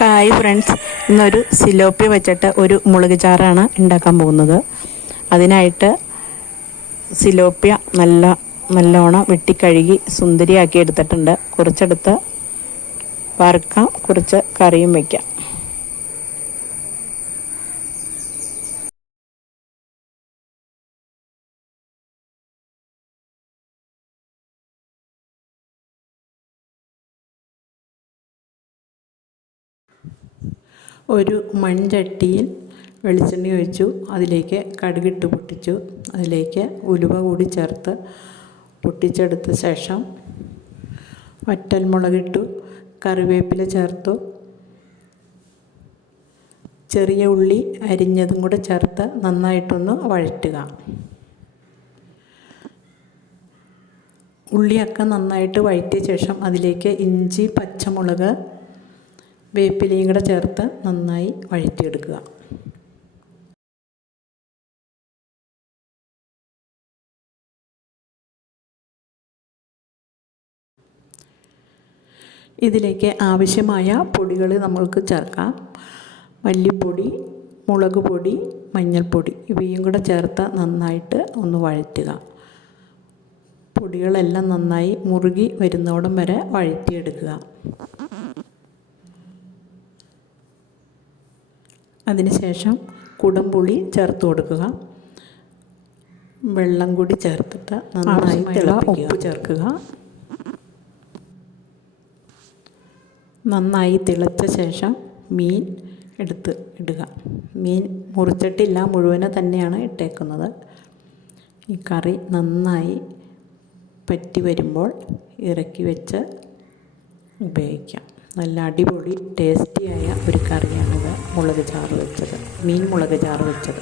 Hi friends, ഇന്നൊരു സിലോപ്പി വെച്ചിട്ട് ഒരു മുളക് ചാറാണ് ഉണ്ടാക്കാൻ പോകുന്നത്. അതിനായിട്ട് സിലോപ്പിയ നല്ലോണം വെട്ടിക്കഴുകി സുന്ദരിയാക്കി എടുത്തിട്ടുണ്ട്. കുറച്ചെടുത്ത് വറുക്കാം, കുറച്ച് കറിയും വയ്ക്കാം. ഒരു മൺചട്ടിയിൽ വെളിച്ചെണ്ണ ഒഴിച്ചു. അതിലേക്ക് കടുകിട്ട് പൊട്ടിച്ചു. അതിലേക്ക് ഉലുവ കൂടി ചേർത്ത് പൊട്ടിച്ചെടുത്ത ശേഷം വറ്റൽമുളകിട്ടു, കറിവേപ്പില ചേർത്തു, ചെറിയ ഉള്ളി അരിഞ്ഞതും കൂടെ ചേർത്ത് നന്നായിട്ടൊന്ന് വഴറ്റുക. ഉള്ളിയൊക്കെ നന്നായിട്ട് വഴറ്റിയ ശേഷം അതിലേക്ക് ഇഞ്ചി, പച്ചമുളക്, വേപ്പിലയും കൂടെ ചേർത്ത് നന്നായി വഴറ്റിയെടുക്കുക. ഇതിലേക്ക് ആവശ്യമായ പൊടികൾ നമ്മൾക്ക് ചേർക്കാം. മല്ലിപ്പൊടി, മുളക് പൊടി, മഞ്ഞൾപ്പൊടി ഇവയും കൂടെ ചേർത്ത് നന്നായിട്ട് ഒന്ന് വഴറ്റുക. പൊടികളെല്ലാം നന്നായി മുറുകി വരുന്നോടം വരെ വഴറ്റിയെടുക്കുക. അതിനുശേഷം കുടംപുളി ചേർത്ത് കൊടുക്കുക. വെള്ളം കൂടി ചേർത്തിട്ട് നന്നായി ഉപ്പ് ചേർക്കുക. നന്നായി തിളച്ച ശേഷം മീൻ എടുത്ത് ഇടുക. മീൻ മുറിച്ചിട്ടില്ല, മുഴുവനെ തന്നെയാണ് ഇട്ടേക്കുന്നത്. ഈ കറി നന്നായി പറ്റി വരുമ്പോൾ ഇറക്കി വെച്ച് ഉപയോഗിക്കാം. നല്ല അടിപൊളി ടേസ്റ്റിയായ ഒരു കറിയാണിത്, മുളക് ചാറ് വെച്ചത്, മീൻ മുളക് ചാറ് വെച്ചത്.